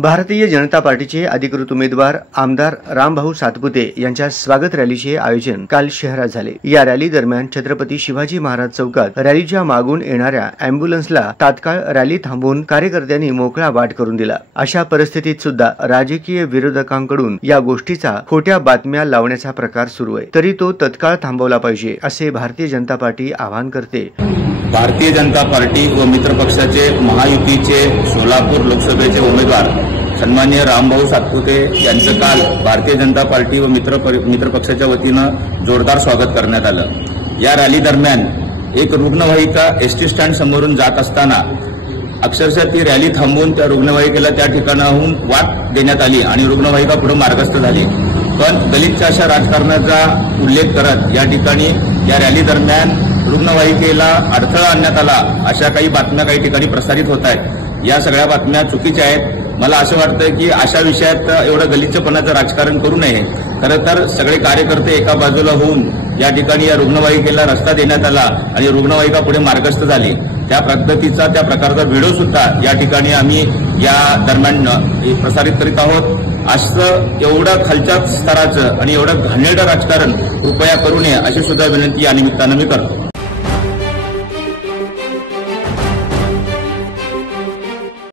भारतीय जनता पार्टीचे अधिकृत उमेदवार आमदार रामभाऊ सातपुते यांच्या स्वागत रॅलीचे आयोजन काल शहरात झाले। या रॅली दरम्यान छत्रपती शिवाजी महाराज चौकात रॅलीच्या मागून येणाऱ्या अँब्युलन्सला तात्काळ रॅली थांबवून कार्यकर्त्यांनी मोकळा वाट करून दिला। अशा परिस्थितीत सुद्धा राजकीय विरोधकांकडून या गोष्टीचा खोट्या बातम्या लावण्याचा प्रकार सुरू आहे, तरी तो तत्काळ थांबवला पाहिजे असे भारतीय जनता पार्टी आवाहन करते। भारतीय जनता पार्टी व मित्र पक्षाचे महायुतीचे सोलापूर लोकसभेचे उमेदवार सन्माननीय रामभाऊ सातपुते यांचं काल भारतीय जनता पार्टी व मित्र पक्षाच्या वतीनं जोरदार स्वागत करण्यात आलं। या रॅली दरम्यान एक रुग्णवाहिका एसटी स्टँड समोरून जात असताना अक्षरशः ती रॅली थांबवून त्या रुग्णवाहिकेला त्या ठिकाणाहून वाट देण्यात आली आणि रुग्णवाहिका पुढे मार्गस्थ झाली। पण दलितच्या अशा राजकारणाचा उल्लेख करत या ठिकाणी या रॅली दरम्यान रुग्णवाहिकेला अडथळा आणण्यात आला अशा काही बातम्या काही ठिकाणी प्रसारित होत आहेत। या सगळ्या बातम्या चुकीच्या आहेत। मला असं वाटतं की अशा विषयात एवढं गलिच्छपणाचं राजकारण करू नये। खरं तर सगळे कार्यकर्ते एका बाजूला होऊन या ठिकाणी या रुग्णवाहिकेला रस्ता देण्यात आला आणि रुग्णवाहिका पुढे मार्गस्थ झाली। त्या पद्धतीचा त्या प्रकारचा व्हिडिओ सुद्धा या ठिकाणी आम्ही या दरम्यान प्रसारित करीत आहोत। असं एवढं खालच्या स्तराचं आणि एवढं घाणेरडं राजकारण कृपया करू नये अशी सुद्धा विनंती या निमित्तानं मी करतो।